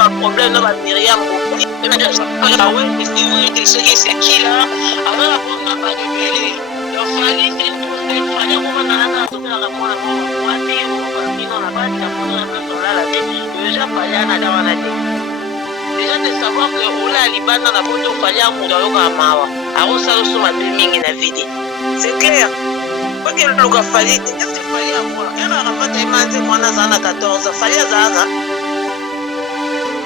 un problème dans Myriam. C'est qui là? Alors, on n'a pas de belé. Donc, fallait déjà de savoir que Ola Libana na poto fallait à Moudayoka Mawa. Alors, ça aussi, ma belle na vide. C'est clair. Pas que le gars fallait, est-ce qu'il fallait avoir? Elle a ramassé manzi moi na zana 14. Fallait zaza.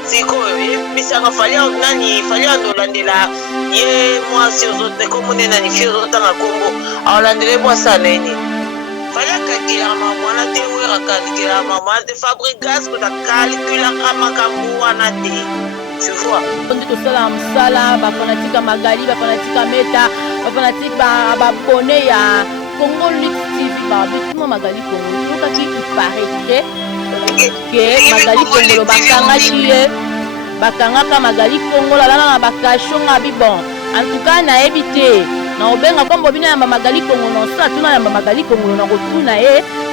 C'est quoi? Mais ça va falloir nani, fallait Olandela. Ye moi si aux autres comme on est nani fi aux autres na Congo. Olandela moi ça nani. Fallait kakila maman na te wera kakila maman de fabrique gaz pour la calcula amakambu wana te. Tu vois? On dit tout ça là msala, ba fanatique Magali, ba fanatique Meta, ba fanatique ba abonné à Congo Lux TV, ba bitumwa Magali Congo. Donc qui il paraîtrait que Magali Congo bakanga chie, bakanga ka Magali Congo la na bakashonga bibon. En tout cas na éviter. Na obenga kombo bina ya Magali Congo non ça tuna ya Magali Congo na rotuna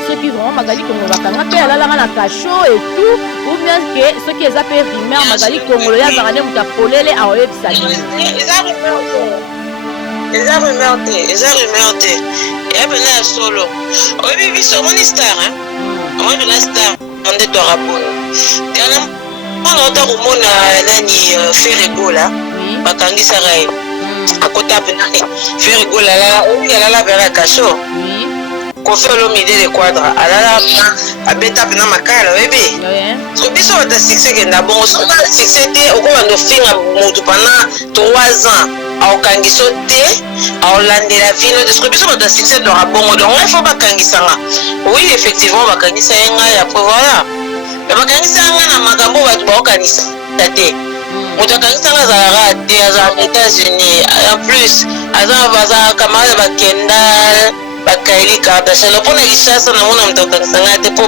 ceux qui vont Magali Congo bakanga pe la na kasho et tout ou bien que ceux qui les appellent rumeur Magali Congo ya zangane muta polele a oyebisa les rumeurs et ben là solo oyebi biso moni star hein moi je la star on est dorapona tena on entend komona nani Ferrego là bakangisa rai akota pena Ferrego là la vera kasho Kofi Olomide de Quadre alala abeta pena makala bébé so biso ta succès que na bon so na succès te okomando finga mutu pendant 3 ans au kangiso te au landela vino de so biso ta succès de rabongo donc il faut bakangisanga oui effectivement bakangisa yenga ya pour voilà mais bakangisa yenga na makambo batu bakanisa te mutu akangisanga za te aux États-Unis en plus aza camarade bakenda bakaili Kardashian le pona Kishasa na mona mtoka sangate po.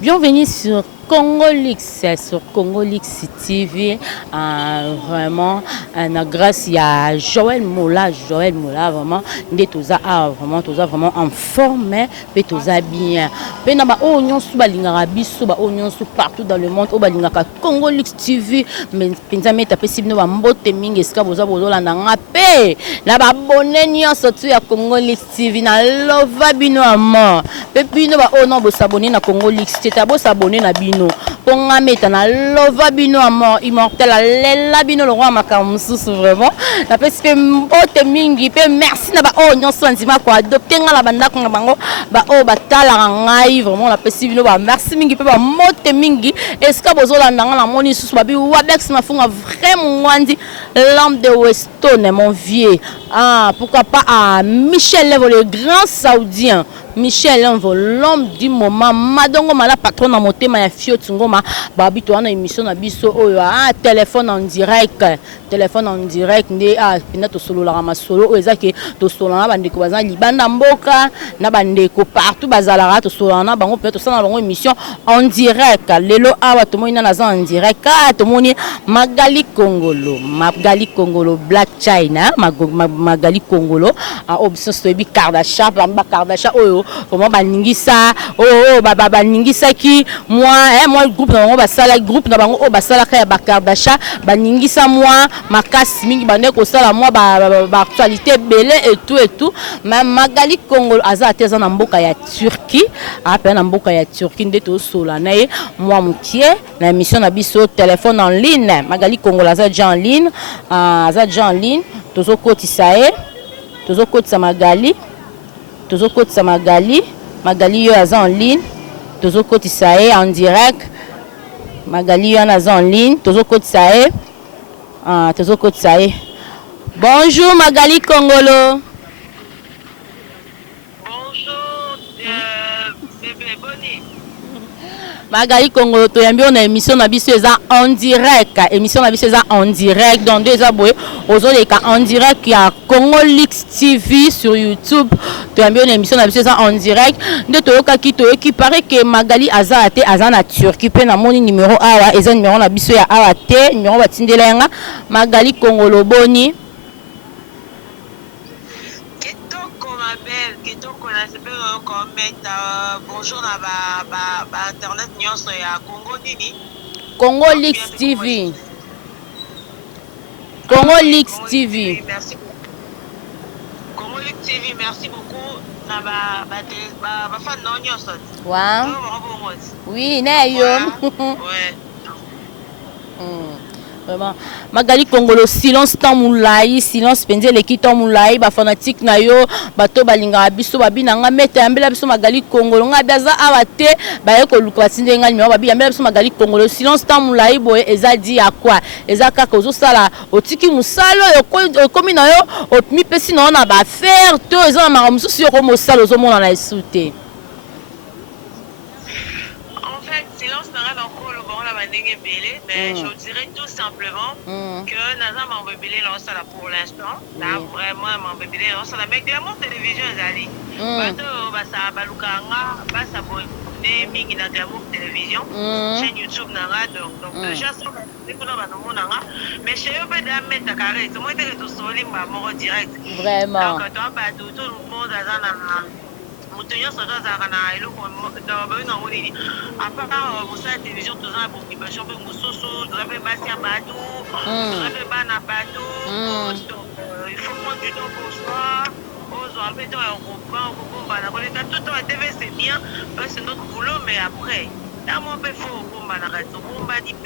Bienvenue sur Congo Lux, sur Congo Lux TV. Vraiment, grâce à Joël Moula, vraiment, vraiment en forme, mais toza bien. Mais na ba oignon sous balingara biso ba oignon sous partout dans le monde, au balingaka Congo Lux TV, mais pensez taper si no ba mbote mingi eska boza bozola na ngape. Na ba abonné nyonso tu ya Congo Lux TV na lova bino ama. Pe bino ba o non bo s'abonner na Congo Lux TV, bo s'abonner na bino. Ponga meta na lova bino ama immortel lela bino le roi makamusu vraiment. Na pe si mbote mingi pe merci na ba o nyonso nzima ko adopter nga la banda ko bango ba o batala ngai vraiment la pe si bino ba merci mingi pe ba mote mingi eska bozola ndanga na moni susu ba bi wabex na funga vraiment wandi l'homme de Weston mon vieux. Ah pourquoi pas Michel Levo le grand saoudien. Michel Levo l'homme du moment madongo mala patron na motema ya fio tsungoma ba bito wana émission na biso oyo téléphone en direct ndé pina to solo la masolo oyo ezaki to solo na bandeko bazana libanda mboka na bandeko partout bazala to solo na bango pe to sana bango émission en direct lelo awa to moni na za en direct to moni Magali Kongolo Black China Magali Kongolo option stobi Kardashian ba Kardashian oyo comment baningisa baningisa ki moi groupe na ba sala groupe na bango ba sala ka ya ba Kardashian baningisa moi makasi mingi bande ko sala moi ba actualité belé et tout mais Magali Kongolo aza teza na mboka ya Turquie na mboka ya Turquie ndeto sola na ye moi mutie na émission na biso téléphone en ligne Magali Kongolo aza déjà en ligne tozo kotisa Magali yo aza en ligne tozo kotisa ye en direct Magali yo aza en ligne tozo kotisa ye bonjour Magali Kongolo. Bonjour bébé Boni. Magali Kongolo toyambi on a émission na biso eza en direct en direct dans deux aboué ozoleka en direct ya Congo Lux TV sur YouTube toyambi on a émission na biso eza en direct nde toyoka ki paraît que Magali aza na Turquie pe na moni numéro awa eza numéro na biso ya awa te numéro batindela yanga Magali Kongolo boni Kitoko ma belle kitoko na sepeli oyo kometa bonjour na ba internet nyonso ya Congo nini Congo Leaks TV. Congo Leaks TV. Merci beaucoup. Congo Leaks TV, merci beaucoup. Na ba fan na nyonso. Wow. Oui, na yo. Ouais. Vraiment Magali Congolo silence tant moulai silence penze leki tant moulai ba fanatique na yo bato balinga biso babina nga meta yambela biso Magali Congolo nga biaza awate ba yeko luka sinde nga nyama babi yambela biso Magali Congolo silence tant moulai boye eza di akwa eza kaka ozo sala otiki musalo yo komi na yo otmi pesi na ba faire to eza na maramusu yo ko mosalo ozo mona na esute. Mais je dirais tout simplement que Naza m'a embébélé là pour l'instant. Là, vraiment, m'a embébélé là. Mais de mon télévision, Zali. Bato, basa, balukanga, basa, bonne, mingi na Glamour télévision. Chaîne YouTube, nanga. Donc, déjà, ça, c'est pour nous, nanga. Mais chez eux, ben, mettre ta carré. Tout le monde est tout seul, ma mort direct. Vraiment. Donc, toi, tout le monde a un mutunya soja zakana eloko dababe na ngoni à part pour ça télévision tous en occupation pe mususu tu avais basi ya batu tu avais bana batu donc il faut prendre du temps pour soi aux arbres on comprend on va la tout temps TV c'est bien parce que c'est notre boulot mais après là mon peu faut on va la raison on va dire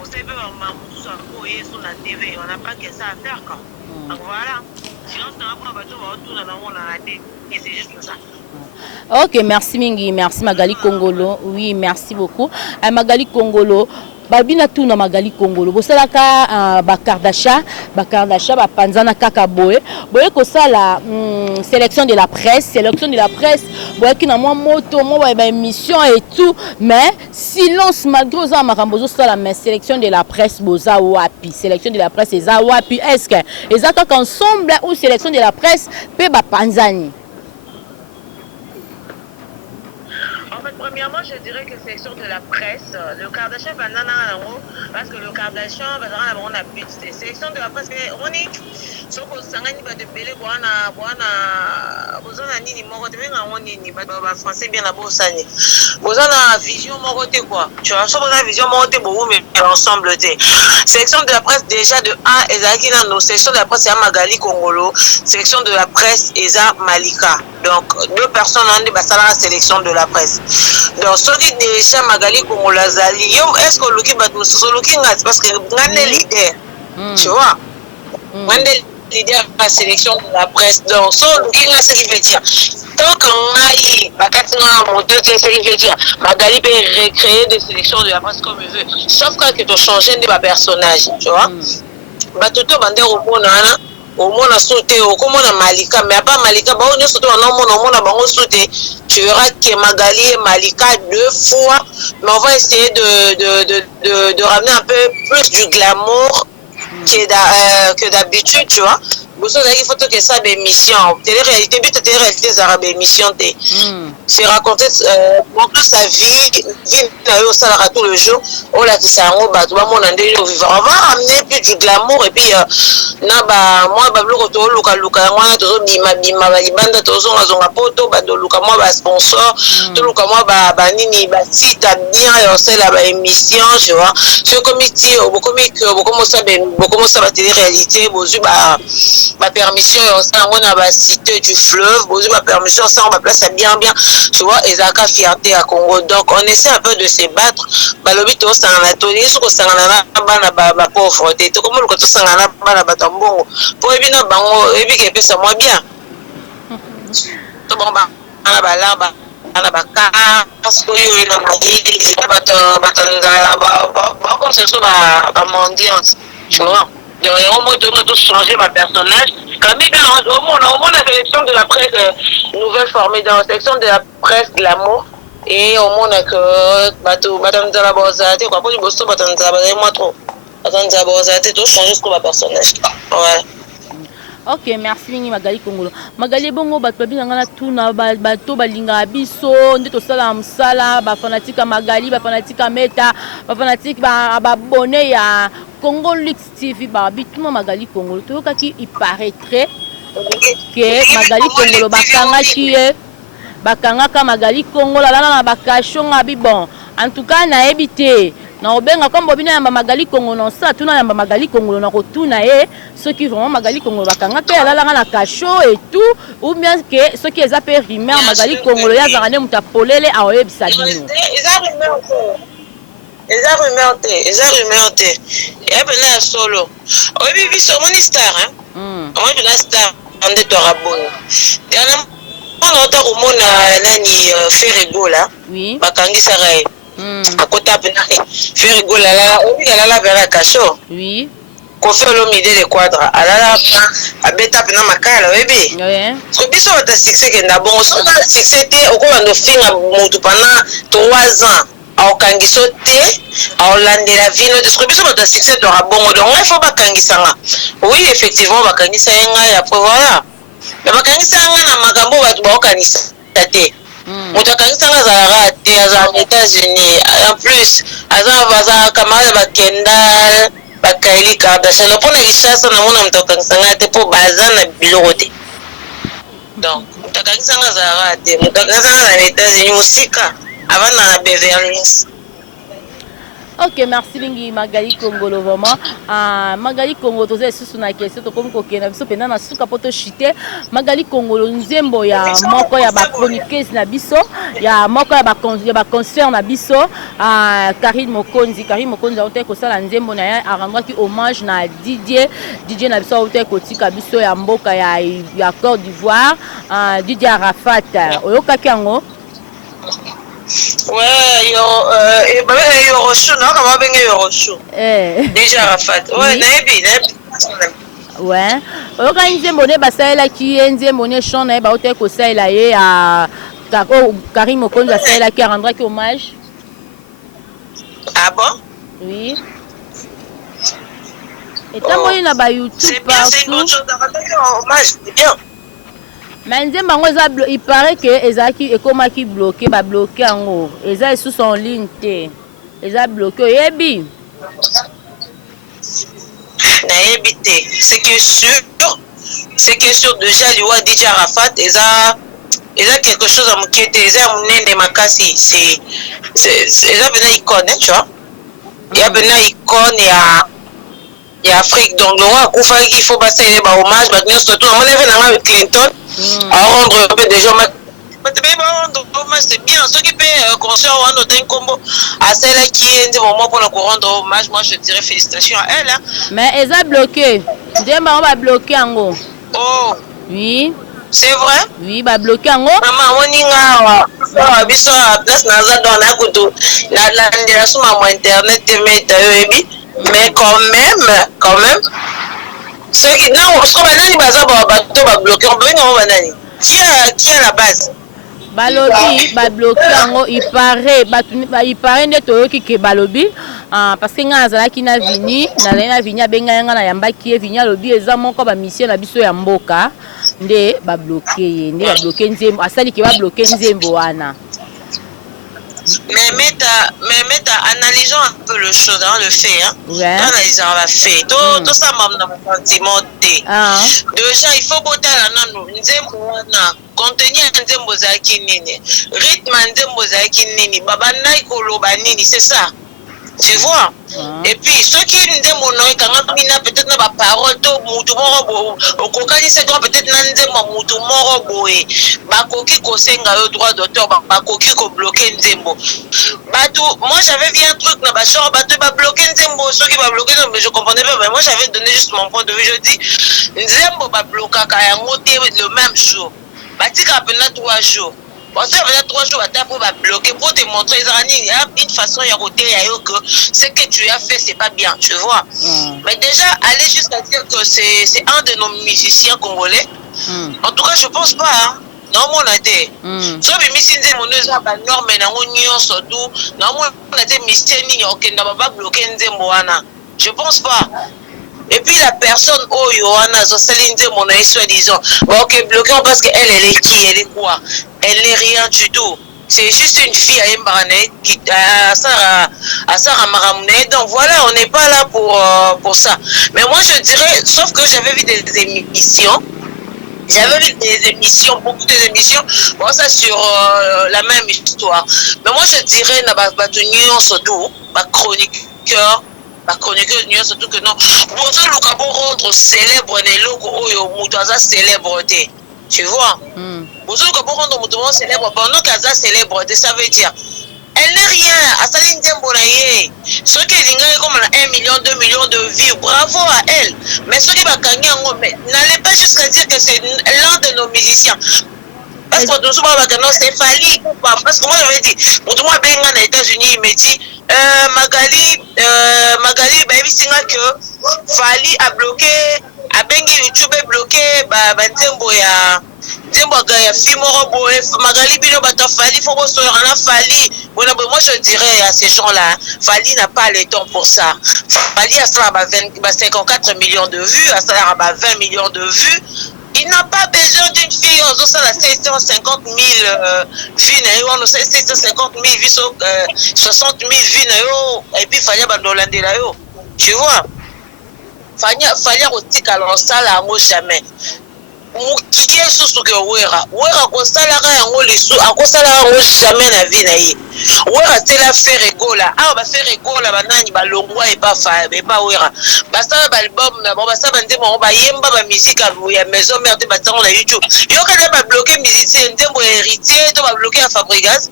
on sait pas tout ça sur la TV on n'a pas que ça à faire quand donc voilà sinon c'est un peu bateau va autour dans on a raté et c'est juste ça. Ok, merci Mingi, merci Magali Congolo. Oui, merci beaucoup. Magali Congolo, babina tout na Magali Congolo. Bosalaka Bakardasha, Bapanzana Kakaboe. Boye ko sala sélection de la presse, boye ki na moi moto, moi ba émission et tout, mais silence malgré aux makambozo sala mais sélection de la presse boza wapi. Sélection de la presse eza wapi. Est-ce que ezaka ensemble ou sélection de la presse pe Bapanzani? Premièrement, je dirais que sélection de la presse, le Kardashian va parce que le Kardashian on a plus de sélection de la presse, on est sauf que Sangani va de Belé, Bozana Nini, Morotini, français bien la Bossani. Bozana vision Moroté quoi. Tu vois, sauf que vision Moroté, mais ensemble. Sélection de la presse, déjà de 1, Ezaki Nano, sélection de la presse, c'est Magali Congolo, sélection de la presse, Eza Malika. Donc, 2 personnes ont la sélection de la presse. Donc, ce qui est déjà Magali Congolo, est-ce que Luki Batousso, parce que Ngane leader, tu vois, Ngane leader de la sélection de la presse. Donc, ce qui veut dire, tant qu'on a mon Dieu, c'est ce qui veut dire, Magali peut recréer des sélections de la presse comme il veut. Sauf quand tu changes de personnage, tu vois. Batoto Bande au moins a sauté au comment on a Malika mais pas Malika bah on est surtout on a sauté tu verras que Magali et Malika 2 fois mais on va essayer de ramener un peu plus du glamour que d'habitude tu vois vous savez il faut que ça des émissions télé-réalité but télé-réalité ça des émissions c'est raconter sa vie au salaire tout le jour on l'a dit ça on va ramener plus du glamour et puis moi banda tozonga poto bandoluka moi ba sponsor toluka moi ba nini ba site bien et la ba émission tu vois ce comité beaucoup ça ba télé-réalité bozu ba permission on a ba cité du fleuve bozu ba permission ça on va placer bien tu vois ezaka fierté à Congo donc on essaie un peu de se battre balobi to sangana to ni suko sangana bana ba pauvreté to comme le to sangana bana batambongo pour ebina bango ebike pesa moi bien to bon ba ana ba laba ana ba ka parce que yo na mayi batanga ba comme c'est ça ba mendiante tu vois donc au moins de changer ma personnage quand même au moins la sélection de la presse nouvelle formée dans la section de la presse glamour et au moins que madame de la Bozate quoi pour du bosso madame de moi trop madame de la Bozate tout changer pour ma personnage ouais. Ok, merci Mingi Magali Congolo. Magali bongo bato babina ngana tuna bato balinga biso ndito sala msala ba fanatique Magali ba fanatique Meta ba fanatique ba abonné ya Congo Leaks TV ba bituma Magali Congolo to kaki il paraîtrait que Magali Kongolo bakangaki ye bakangaka Magali Kongolo lana na bakashonga bon en tout cas na ebité na obenga comme bobina yamba Magali Kongolo non ça tuna yamba Magali Kongolo na kotuna ye ceux qui vraiment Magali Kongolo bakangaka lana na kasho et tout ou bien que ceux qui les appellent rumeur Magali Kongolo ya zarane mutapolele a oyebisa bino eza rumeur te ya pena ya solo oyebi biso omoni star omoni pena star nde toraboni tena mpona ota komona nani ferigola bakangisaka ye akota pena ferigola alala oyebi alala pena ya kasho kofi olomide de quadre alala abeta pena makala oyebi so biso bata succès kenda bongo so na succès te okobanda ofinga motu pendant 3 ans aokangiso te aolandela vino te soki biso bato ya succès toka bongo donc il faut bakangisanga oui effectivement bakangisa ye ngai après voilà mais bakangisa nga na makambo bato baokanisa te moto akangisanga azalaka te azala na États-Unis en plus aza camarade bakendal bakaeli kardashian mpona Kinshasa namona moto akangisanga te mpo baza na biloko te donc moto akangisanga azalaka te moto akangisanga na États-Unis mosika avant dans Beverly Hills. Ok, merci Lingi Magali Kongolo vraiment. Magali Kongolo toza sous na question to comme kokena biso pena na suka poto chité. Magali Kongolo nzembo ya moko ya ba chroniqueuse na biso, ya moko ya ba concert na biso. Karine Mokonzi a été ko sala nzembo na ya arangaki hommage na DJ na biso a été ko tika biso ya mboka ya Côte d'Ivoire, DJ Arafat. Oyokaki yango? Ouais, Yoroshu, non, comment bien Yoroshu? Déjà Rafat. Ouais, Naebi. Ouais. Organisé monnaie basaila qui enze monnaie chant na ba hotel ko saila ye à Karim Okonza saila qui rendra hommage. Ah bon? Oui. Et tamboyi na ba YouTube partout. C'est une bonne chose de hommage, c'est bien. Mais il paraît que Ezaki et Komaki bloqué, ba bloqué en haut. Ezaki sous son ligne T. Ezaki bloqué. Yebi. C'est que sûr déjà Liwa DJ Arafat Eza quelque chose à m'inquiéter. Eza mon makasi c'est Eza bena icône, tu vois. Il y a bena icône et Afrique donc le roi Koufa il faut passer les hommage maintenant surtout on est avec Clinton à rendre des hommages c'est bien ceux qui paient concert on a un combo à celle qui est moment pour le rendre hommage moi je dirais félicitations à elle hein. Mais elle a bloqué on va bloquer en haut. Oh oui c'est vrai oui va bloquer en haut maman on y a biso place naza dans na kutu la ndela sur mon internet mais quand même ceux qui non ce qu'on banani baza bato ba bloquer on peut nga banani qui a la base balobi ba bloquer ngo il paraît ne toyoki ke balobi parce que nga azalaki na vini abenga nga na yambaki vini alobi eza moko ba mission na biso ya mboka nde ba bloquer nzembo asali ke ba bloquer nzembo wana. Mais analysons un peu le chose, hein, le fait. Hein. Ouais. Analysons le fait. Tout ça m'a dans mon sentiment. Déjà, il faut botter la nanou. Nzembo wana. Contenu nzembo zaki nini. Rythme nzembo zaki nini. Baba nai koloba nini. C'est ça. Tu vois? Et puis, ceux qui nzembo noy quand mina peut-être na ba parole to mutu moro au kokani c'est quand peut-être na nzembo mutu moro boé. Ba koki ko senga yo droit d'auteur ba koki ko bloquer nzembo. Moi j'avais vu un truc na ba chambre ba bloquer nzembo ceux qui ba bloquer mais je comprenais pas mais moi j'avais donné juste mon point de vue je dis nzembo ba bloquer ka yango te le même jour. Ba tika pena 3 jours. Bon, ça veut dire 3 jours pour bloquer, pour te montrer une façon que ce que tu as fait, c'est pas bien, tu vois. Mais déjà, aller jusqu'à dire que c'est un de nos musiciens congolais, en tout cas, je pense pas. Hein. Non, mon athée. Soit les musiciens, mon euse, non, mais non, surtout, non, mon athée, musicien, qui n'a pas bloqué Nzemboana. Je pense pas. Et puis la personne, oh, Yohana, Zosaline, mon aïe, soi-disant, bon, ok, bloqué parce qu'elle est qui, elle est quoi? Elle n'est rien du tout. C'est juste une fille à Mbarane qui à Sarah Maramune. Donc voilà, on n'est pas là pour ça. Mais moi je dirais, sauf que j'avais vu des émissions J'avais vu des émissions, beaucoup d'émissions, bon, ça sur la même histoire. Mais moi, je dirais, surtout, ma chroniqueur, surtout que non. Bon, ça, le cabot rendre célèbre, les logos, célébrité. Tu vois? Bon, ça, le cabot rendre mouton célèbre, pendant qu'Aza célébrité, ça veut dire. Elle n'est rien, à Saline Dembonaye. Ceux qui ont comme 1 million, 2 millions de vues, bravo à elle. Mais ceux qui n'allez pas jusqu'à dire que c'est l'un de nos musiciens. Parce que c'est Fali. Parce que moi j'avais dit, pour moi, ben aux États-Unis, il me dit, Magali, que Fali a bloqué, a bengi YouTube bloqué, Nzembo ya. Magali Bino Fali, Fali. Moi je dirais à ces gens-là, Fali n'a pas le temps pour ça. Fali a 54 millions de vues, a 20 millions de vues. Il n'a pas besoin d'une fille, on a 750 000 vues, on a 750 000 vues, 60 000 vues, et puis Fali a bandolande là, tu vois. Fali a aussi calon ça là, jamais. Mukie susu ke wera kosalaka yango lesu akosalaka yango jamais na vie na ye wera tela faire egola awa ba faire egola banani balongwa eba wera basala ba album na basala ndemo ba yemba ba musique ya maison mère de batango na YouTube yo kada ba bloquer musicien ndembo héritier to ba bloquer à Fabregas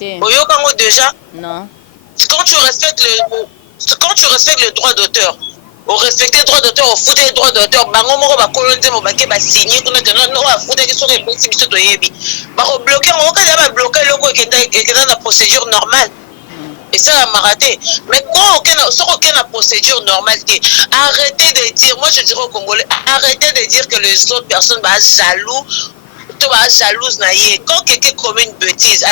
oyo kango déjà non quand tu respectes le droit d'auteur au respecter le droit d'auteur, au foutre le droit d'auteur, bango moko ba kolonze mo baké ba signer qu'on a non va foutre qui sont les petits biso to yebi. Ba bloquer on ka bloquer loko qui est dans la procédure normale. Et ça a raté. Mais quand aucune procédure normale, arrêtez de dire, moi je dirais aux Congolais, arrêtez de dire que les autres personnes sont jaloux. Jalouse quand quelqu'un commet une bêtise,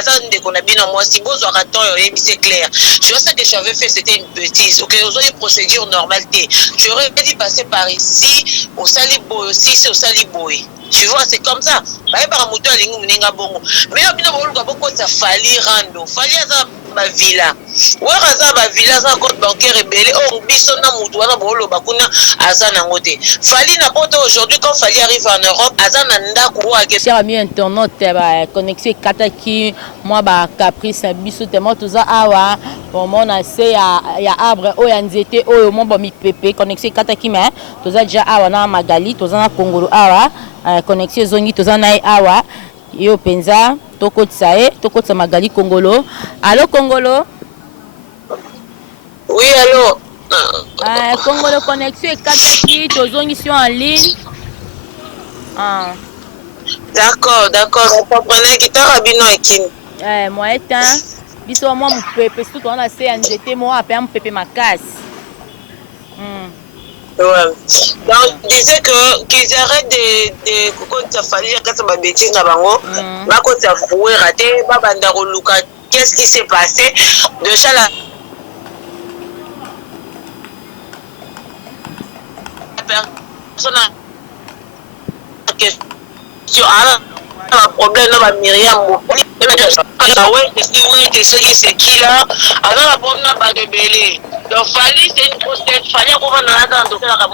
c'est clair. Je sais que j'avais fait, c'était une bêtise. Ok, vous avez une procédure normale. J'aurais dû passer par ici, au Saliboy aussi, c'est au Saliboy. Tu vois, c'est comme ça. Mais ça fallait rendre. Fallait ma villa. Où est ma villa, ça compte bancaire rebelle. Oh, bisona moutouana bolo bakuna azana ngote. Fallait n'importe aujourd'hui quand fallait arriver en Europe, azana ndaku ake. Cher ami internaute, connexion kataki moi ba caprice biso tellement tout ça awa. Bon mon assez ya arbre o ya nzete o mon ba mi pepe connexion kataki mais tout ça déjà awa na Magali, tout ça na Kongolo awa. Connexion zongi tout ça na awa. Yo penza toko tsae toko tsa Magali Kongolo. Allô Kongolo? Oui, allô. Kongolo connexion et kataki to zongi sur en ligne. D'accord. Prenez guitare bino ekin. Moi étant biso moi mon pepe tout on a c'est NGT moi appelle mon pepe ma casse. Ouais. Donc disait que qu'ils arrêtent de quand ça fallait que ça bêtise na bango ba ko ça fouer raté ba banda luka qu'est-ce qui s'est passé déjà la personne a question un problème là Myriam c'est qui là alors la bonne n'a pas de belé donc fallait c'est une grossesse fallait qu'on va dans donc la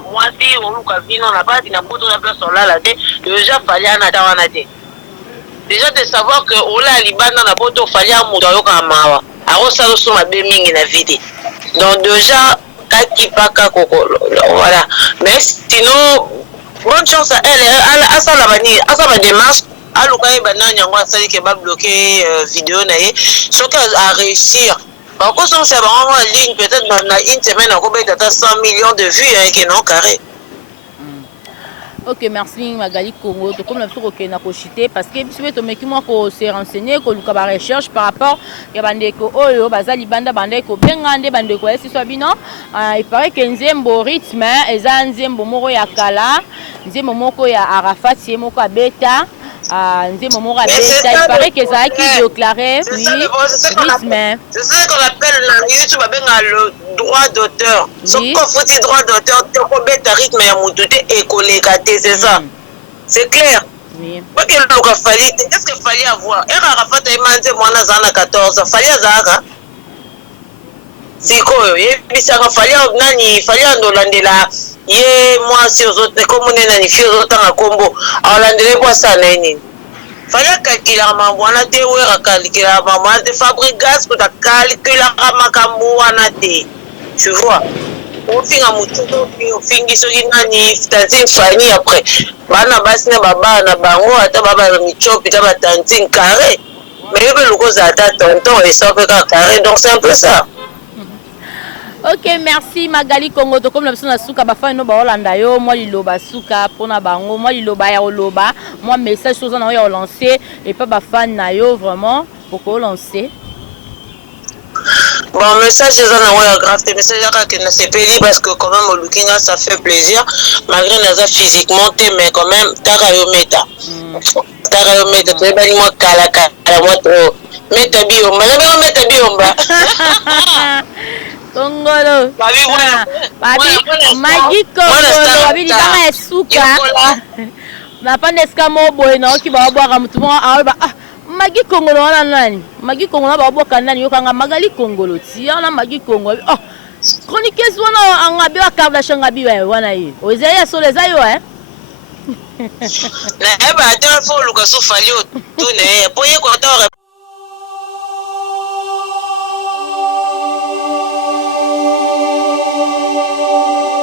moi si on luka vino na pas na poto na place là là déjà fallait en attendre déjà de savoir que ola libana na poto fallait amuto yo kama alors ça so ma be mingi na vide donc déjà kaki paka kokolo voilà mais sinon bonne chance à elle à ça la démarche à l'occasion banane yango asali ke ba bloquer vidéo na ye ce qu'à réussir par contre c'est vraiment en ligne peut-être dans une semaine on peut être 100 millions de vues qui non carré. Ok, merci Magali Congo. Donc, comme l'impression qu'on a cochité, parce que si vous avez se renseigner, qu'on a recherche par rapport à Bandeko Oyo, Bazali Banda Bandeko, Bengande Bandeko, si soit bien, il paraît que Nzembo rythme, Nzembo Moro Yakala, Nzembo Moko ya Arafat, Moko Beta, Nzembo Moro Beta, il paraît que ça a qui déclaré, oui, rythme. C'est ça qu'on appelle la YouTube, le droit d'auteur. Sauf qu'on faut dire droit d'auteur, tu peux mettre un rythme et un moutouté et coller, c'est ça. C'est clair. Oui. Qu'est-ce qu'il fallait avoir? Et Arafat a demandé moi dans 14, fallait avoir. C'est quoi? Il fallait en Hollande là. ye mwasi komona nani fille ozotanga kombo aolandele bwasa na ye nini fallait calculer mambo wana te wera calculer mambo wana te Fabregas kuta calculer makambo wana te tu vois ofinga mutu ofingi soki nani tantine fani après bana basi na babana bango ata baba michopi ta batantine carré mais yo pe loko za ata tonton et ça peut carré donc c'est un peu ça. Ok, merci Magali Congo. Comme la personne a souka, bafa no ba Hollanda yo, moi il loba souka pour na bango, moi il loba ya loba, moi message chose on a lancé et pas bafa na yo vraiment pour qu'on lancer. Bon message c'est un grave message que ne s'est pas dit parce que quand même au Lukina ça fait plaisir malgré naza physiquement mais quand même tarayo meta tu es bani moi kala moi trop meta biomba na meta biomba Kongolo. Babi Magi Kongolo, babi di banga esuka. Na pande ska mo boy na ki ba boka mutu mo ba Magi Kongolo wana nani? Magi Kongolo ba boka nani yo kanga Magali Kongolo ti ona Magi Kongolo. Oh. Chroniqueuse wana angabi wa kabla shanga biwa wana yi. Ozeya so leza yo Na eba ata fo luka so fali o tune po ye ko ta